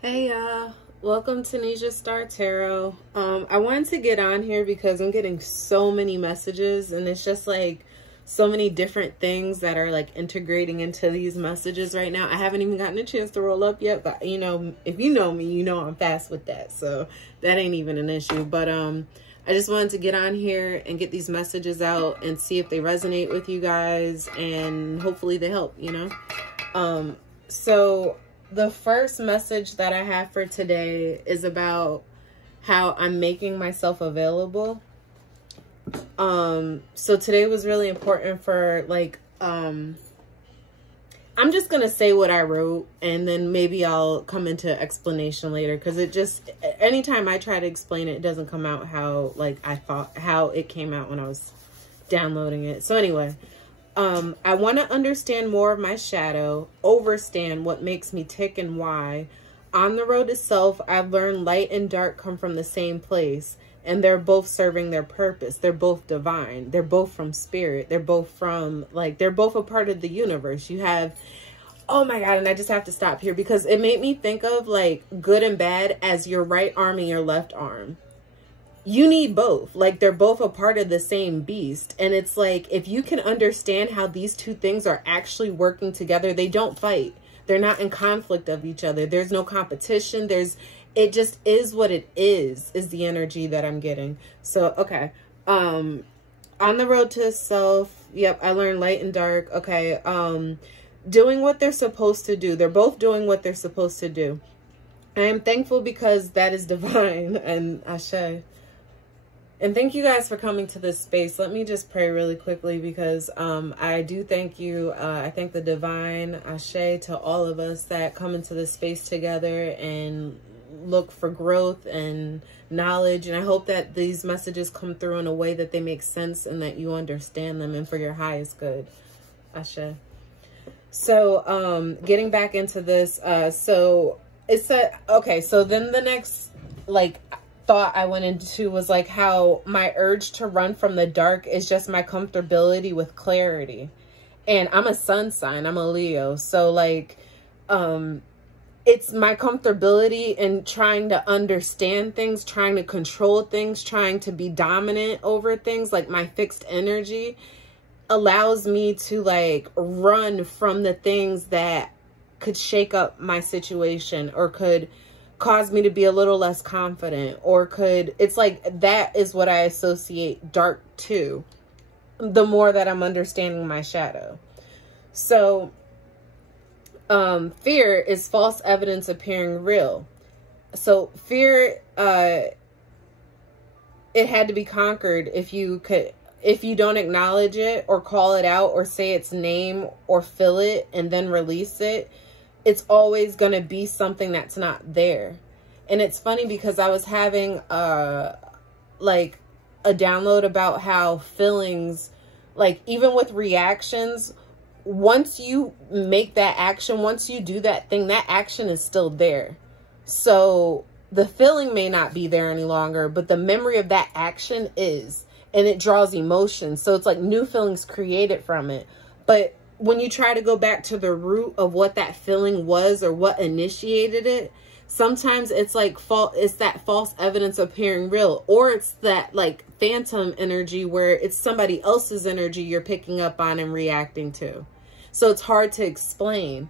Hey y'all, welcome to Nesia Star Tarot. I wanted to get on here because I'm getting so many messages and it's just like so many different things that are like integrating into these messages right now. I haven't even gotten a chance to roll up yet, but you know, if you know me, you know I'm fast with that, so that ain't even an issue. But I just wanted to get on here and get these messages out and see if they resonate with you guys, and hopefully they help, you know. So the first message that I have for today is about how I'm making myself available. So today was really important for like, I'm just going to say what I wrote and then maybe I'll come into explanation later. Cause it just, anytime I try to explain it, it doesn't come out how like I thought, how it came out when I was downloading it. So anyway, I want to understand more of my shadow, overstand what makes me tick and why. On the road to self, I've learned light and dark come from the same place, and they're both serving their purpose. They're both divine. They're both from spirit. They're both from, like, they're both a part of the universe. You have, oh my God, and I just have to stop here because it made me think of, like, good and bad as your right arm and your left arm. You need both. Like, they're both a part of the same beast. And it's like, if you can understand how these two things are actually working together, they don't fight. They're not in conflict of each other. There's no competition. It just is what it is the energy that I'm getting. So, okay. On the road to self. Yep. I learned light and dark. Okay. Doing what they're supposed to do. They're both doing what they're supposed to do. I am thankful because that is divine, and Ashe. And thank you guys for coming to this space. Let me just pray really quickly because I do thank you. I thank the divine, Ashe, to all of us that come into this space together and look for growth and knowledge. And I hope that these messages come through in a way that they make sense and that you understand them and for your highest good. Ashe. So getting back into this. So it said, okay, so then the next, like, thought I went into was like how my urge to run from the dark is just my comfortability with clarity. And I'm a sun sign, I'm a Leo. So like, it's my comfortability in trying to understand things, trying to control things, trying to be dominant over things. Like my fixed energy allows me to like run from the things that could shake up my situation or could cause me to be a little less confident, or could, it's like, that is what I associate dark to, the more that I'm understanding my shadow. So, fear is false evidence appearing real. So fear, it had to be conquered if you don't acknowledge it or call it out or say its name or feel it and then release it. It's always going to be something that's not there. And it's funny because I was having like a download about how feelings, like even with reactions, once you make that action, once you do that thing, that action is still there. So the feeling may not be there any longer, but the memory of that action is, and it draws emotion. So it's like new feelings created from it. But when you try to go back to the root of what that feeling was or what initiated it, sometimes it's like it's that false evidence appearing real, or it's that like phantom energy where it's somebody else's energy you're picking up on and reacting to. So it's hard to explain,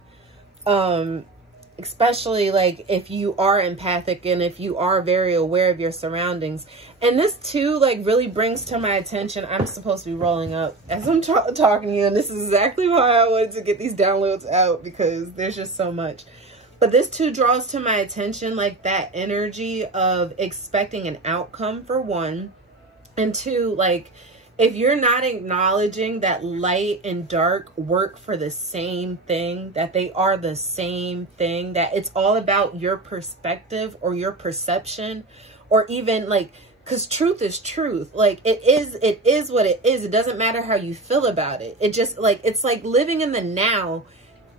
especially like if you are empathic and if you are very aware of your surroundings. And this too, like, really brings to my attention, I'm supposed to be rolling up as I'm talking to you, and this is exactly why I wanted to get these downloads out, because there's just so much. But this too draws to my attention, like, that energy of expecting an outcome, for one, and two, like, if you're not acknowledging that light and dark work for the same thing, that they are the same thing, that it's all about your perspective or your perception, or even like, because truth is truth. Like it is what it is. It doesn't matter how you feel about it. It just like, it's like living in the now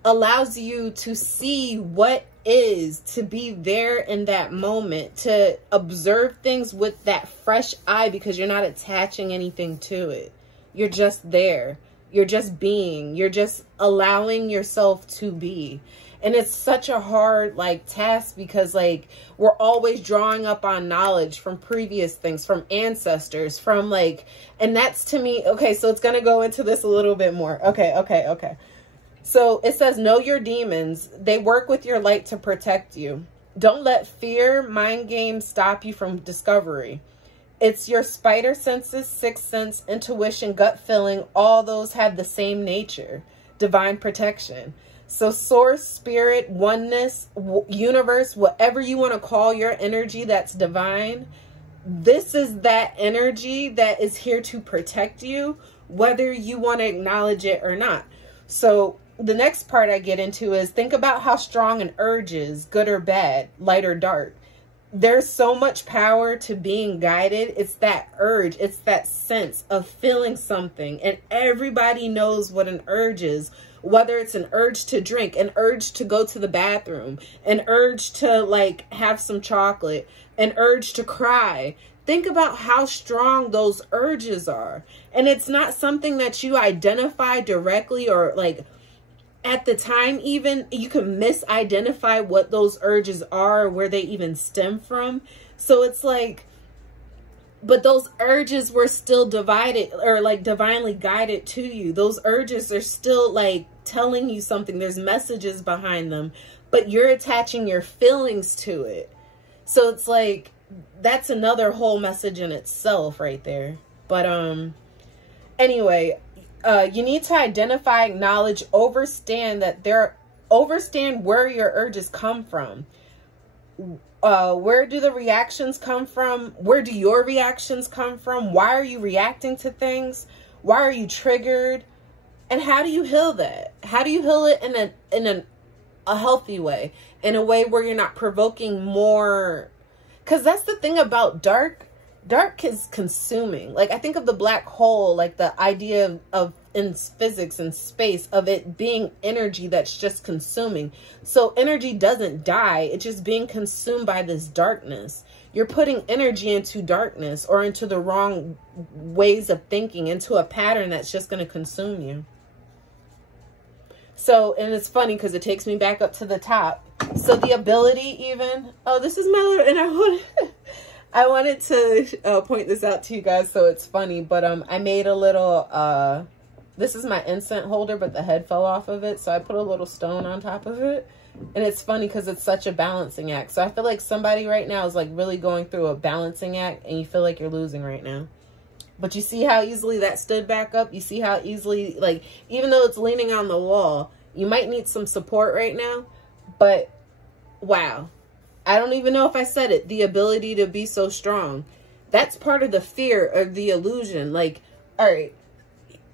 allows you to see what is, to be there in that moment, to observe things with that fresh eye, because you're not attaching anything to it. You're just there. You're just being. You're just allowing yourself to be. And it's such a hard like task because like we're always drawing up on knowledge from previous things, from ancestors, from like, and that's to me, okay, so it's going to go into this a little bit more. Okay. So it says, know your demons. They work with your light to protect you. Don't let fear, mind games stop you from discovery. It's your spider senses, sixth sense, intuition, gut feeling. All those have the same nature, divine protection. So source, spirit, oneness, universe, whatever you want to call your energy that's divine, this is that energy that is here to protect you, whether you want to acknowledge it or not. So the next part I get into is think about how strong an urge is, good or bad, light or dark. There's so much power to being guided. It's that urge. It's that sense of feeling something. And everybody knows what an urge is, whether it's an urge to drink, an urge to go to the bathroom, an urge to like have some chocolate, an urge to cry. Think about how strong those urges are. And it's not something that you identify directly or like at the time, even you can misidentify what those urges are, where they even stem from. So it's like, but those urges were still divided or like divinely guided to you. Those urges are still like telling you something. There's messages behind them, but you're attaching your feelings to it. So it's like, that's another whole message in itself right there. But anyway, you need to identify, acknowledge, understand where your urges come from. Where do the reactions come from? Where do your reactions come from? Why are you reacting to things? Why are you triggered? And how do you heal that? How do you heal it in a healthy way? In a way where you're not provoking more? Because that's the thing about dark. Dark is consuming. Like I think of the black hole, like the idea of in physics and space of it being energy that's just consuming. So energy doesn't die. It's just being consumed by this darkness. You're putting energy into darkness or into the wrong ways of thinking, into a pattern that's just going to consume you. So, and it's funny because it takes me back up to the top. So the ability even, oh, this is my little, and I wanted to point this out to you guys, so it's funny, but I made a little, this is my incense holder, but the head fell off of it, so I put a little stone on top of it, and it's funny because it's such a balancing act. So I feel like somebody right now is like really going through a balancing act, and you feel like you're losing right now. But you see how easily that stood back up? You see how easily, like, even though it's leaning on the wall, you might need some support right now, but wow. I don't even know if I said it. The ability to be so strong. That's part of the fear of the illusion. Like, all right,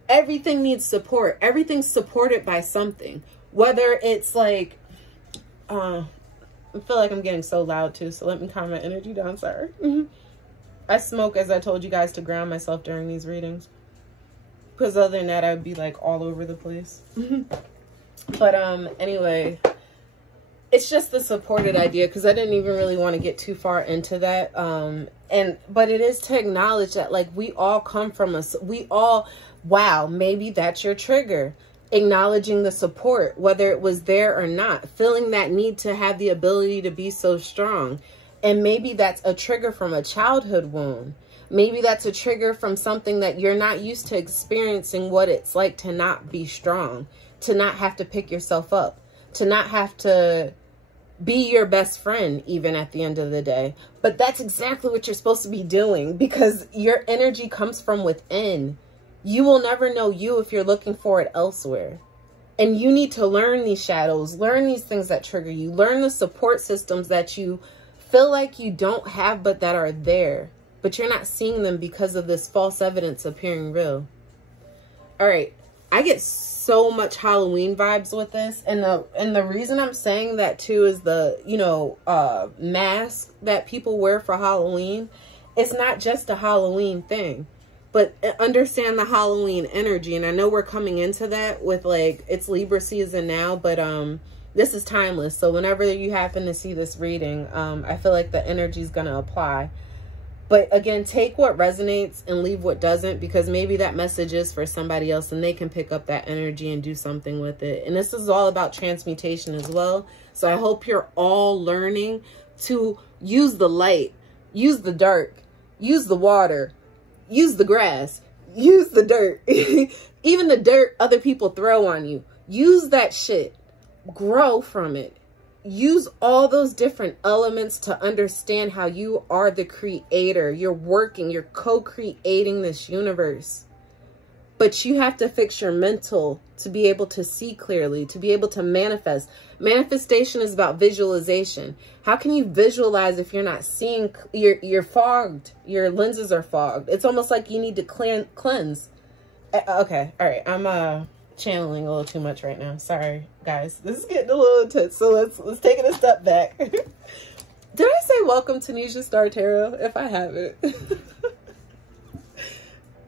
everything needs support. Everything's supported by something. Whether it's like, I feel like I'm getting so loud too. So let me calm my energy down. Sorry. I smoke, as I told you guys, to ground myself during these readings. Because other than that, I'd be like all over the place. But anyway, it's just the supported idea because I didn't even really want to get too far into that. But it is to acknowledge that like we all come from wow, maybe that's your trigger. Acknowledging the support, whether it was there or not, feeling that need to have the ability to be so strong. And maybe that's a trigger from a childhood wound. Maybe that's a trigger from something that you're not used to experiencing, what it's like to not be strong, to not have to pick yourself up, to not have to be your best friend even at the end of the day. But that's exactly what you're supposed to be doing because your energy comes from within. You will never know you if you're looking for it elsewhere. And you need to learn these shadows, learn these things that trigger you, learn the support systems that you feel like you don't have but that are there. But you're not seeing them because of this false evidence appearing real. All right. I get so much Halloween vibes with this. And the reason I'm saying that too is the, mask that people wear for Halloween. It's not just a Halloween thing, but understand the Halloween energy. And I know we're coming into that with like, it's Libra season now, but this is timeless. So whenever you happen to see this reading, I feel like the energy is going to apply. But again, take what resonates and leave what doesn't, because maybe that message is for somebody else and they can pick up that energy and do something with it. And this is all about transmutation as well. So I hope you're all learning to use the light, use the dark, use the water, use the grass, use the dirt, even the dirt other people throw on you. Use that shit, grow from it. Use all those different elements to understand how you are the creator. You're working, you're co-creating this universe. But you have to fix your mental to be able to see clearly, to be able to manifest. Manifestation is about visualization. How can you visualize if you're not seeing? You're fogged. Your lenses are fogged. It's almost like you need to cleanse. Okay, all right. I'm channeling a little too much right now. Sorry, guys. This is getting a little intense. So let's take it a step back. Did I say welcome to Nesia Star Tarot? If I haven't.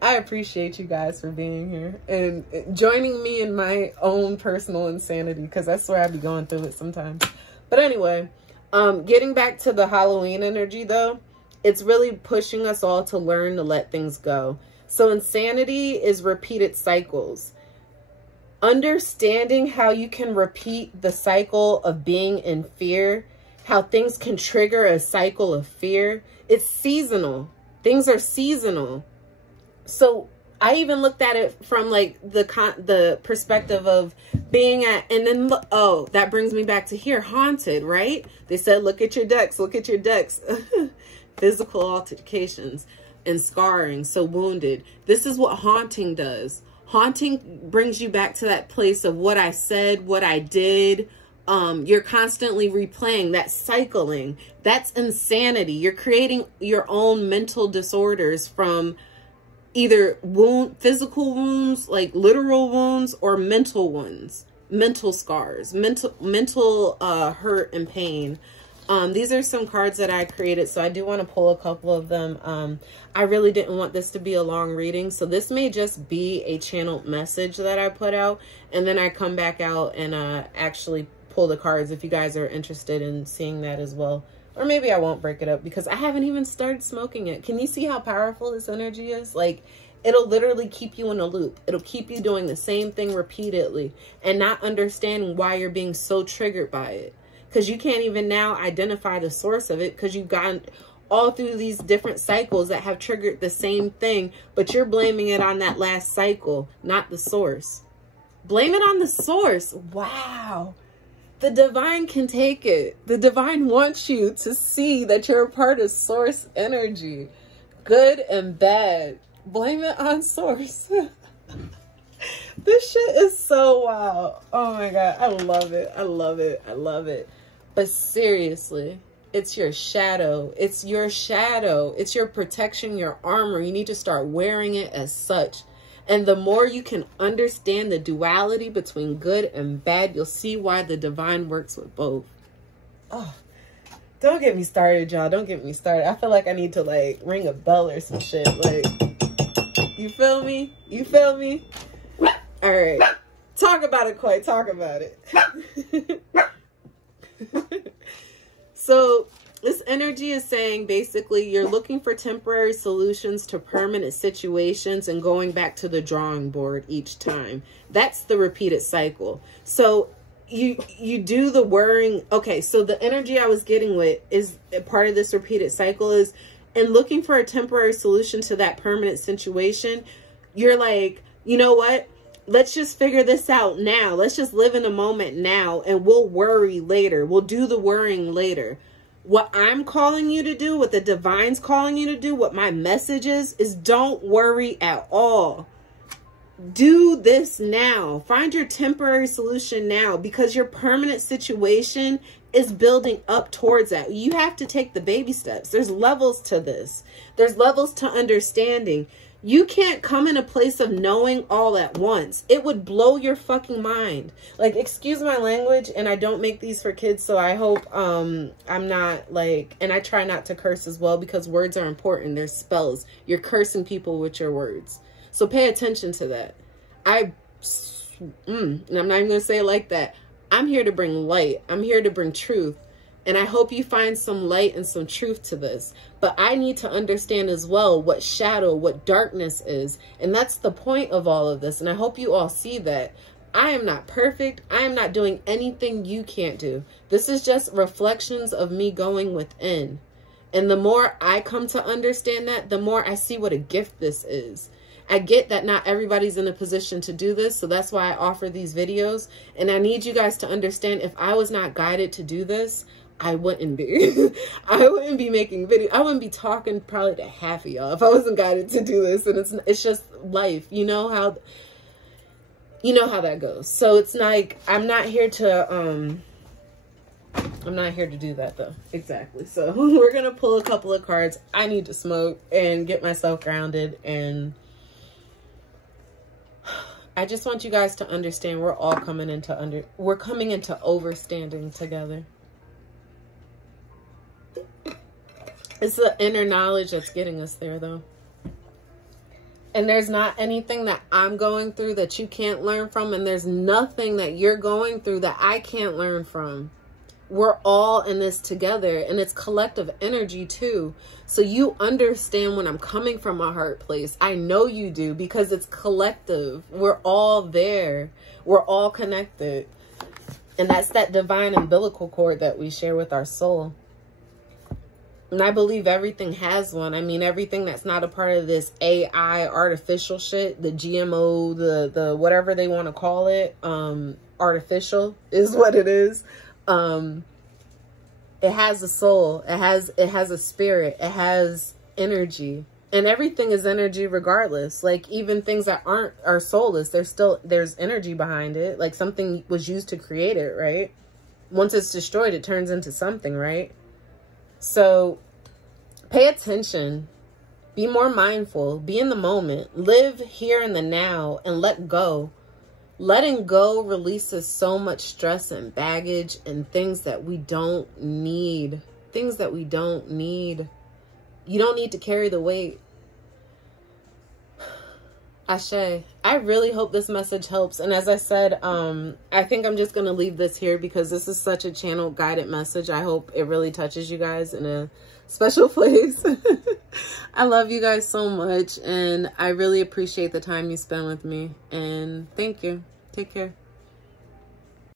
I appreciate you guys for being here and joining me in my own personal insanity, because I swear I'd be going through it sometimes. But anyway, getting back to the Halloween energy though, it's really pushing us all to learn to let things go. So insanity is repeated cycles. Understanding how you can repeat the cycle of being in fear, how things can trigger a cycle of fear. It's seasonal. Things are seasonal. So I even looked at it from like the perspective of being at, and then look, oh, that brings me back to here, haunted, right? They said, look at your decks, look at your decks. Physical altercations and scarring, so wounded. This is what haunting does. Haunting brings you back to that place of what I said, what I did. You're constantly replaying that, cycling. That's insanity. You're creating your own mental disorders from either physical wounds, like literal wounds, or mental ones, mental scars, mental hurt and pain. These are some cards that I created, so I do want to pull a couple of them. I really didn't want this to be a long reading, so this may just be a channeled message that I put out, and then I come back out and actually pull the cards if you guys are interested in seeing that as well. Or maybe I won't break it up because I haven't even started smoking it. Can you see how powerful this energy is? Like, it'll literally keep you in a loop. It'll keep you doing the same thing repeatedly and not understanding why you're being so triggered by it. Because you can't even now identify the source of it, because you've gotten all through these different cycles that have triggered the same thing, but you're blaming it on that last cycle, not the source. Blame it on the source. Wow. The divine can take it. The divine wants you to see that you're a part of source energy, good and bad. Blame it on source. This shit is so wild. Oh my God. I love it. I love it. I love it. But seriously, it's your shadow. It's your shadow. It's your protection, your armor. You need to start wearing it as such. And the more you can understand the duality between good and bad, you'll see why the divine works with both. Oh, don't get me started, y'all. Don't get me started. I feel like I need to like ring a bell or some shit. Like, you feel me? You feel me? All right. Talk about it, Koi. Talk about it. So this energy is saying basically you're looking for temporary solutions to permanent situations and going back to the drawing board each time. That's the repeated cycle. So you do the worrying. Okay, so the energy I was getting with is part of this repeated cycle is, and looking for a temporary solution to that permanent situation, you're like, you know what? Let's just figure this out now. Let's just live in the moment now, and we'll worry later. We'll do the worrying later. What I'm calling you to do, what the divine's calling you to do, what my message is don't worry at all. Do this now. Find your temporary solution now, because your permanent situation is building up towards that. You have to take the baby steps. There's levels to this. There's levels to understanding. You can't come in a place of knowing all at once. It would blow your fucking mind. Like, excuse my language, and I don't make these for kids, so I hope I'm not like, and I try not to curse as well, because words are important. There's spells. You're cursing people with your words. So pay attention to that. And I'm not even going to say it like that. I'm here to bring light. I'm here to bring truth. And I hope you find some light and some truth to this. But I need to understand as well what shadow, what darkness is. And that's the point of all of this. And I hope you all see that. I am not perfect. I am not doing anything you can't do. This is just reflections of me going within. And the more I come to understand that, the more I see what a gift this is. I get that not everybody's in a position to do this, so that's why I offer these videos. And I need you guys to understand, if I was not guided to do this, I wouldn't be. I wouldn't be making videos. I wouldn't be talking probably to half of y'all if I wasn't guided to do this. And it's just life. You know how that goes. So it's like, I'm not here to do that though. Exactly. So we're going to pull a couple of cards. I need to smoke and get myself grounded, and I just want you guys to understand we're all coming into overstanding together. It's the inner knowledge that's getting us there though. And there's not anything that I'm going through that you can't learn from, and there's nothing that you're going through that I can't learn from. We're all in this together, and it's collective energy too. So you understand when I'm coming from a heart place. I know you do, because it's collective. We're all there. We're all connected. And that's that divine umbilical cord that we share with our soul. And I believe everything has one. I mean, everything that's not a part of this AI artificial shit, the GMO, the whatever they want to call it, artificial is what it is. It has a soul. It has a spirit. It has energy, and everything is energy regardless. Like even things that are soulless, there's energy behind it. Like something was used to create it, right? Once it's destroyed, it turns into something, right? So pay attention, be more mindful, be in the moment, live here in the now, and let go. Letting go releases so much stress and baggage and things that we don't need. Things that we don't need. You don't need to carry the weight. Ashe. I really hope this message helps. And as I said, I think I'm just going to leave this here because this is such a channel guided message. I hope it really touches you guys in a special place. I love you guys so much, and I really appreciate the time you spend with me. And thank you. Take care.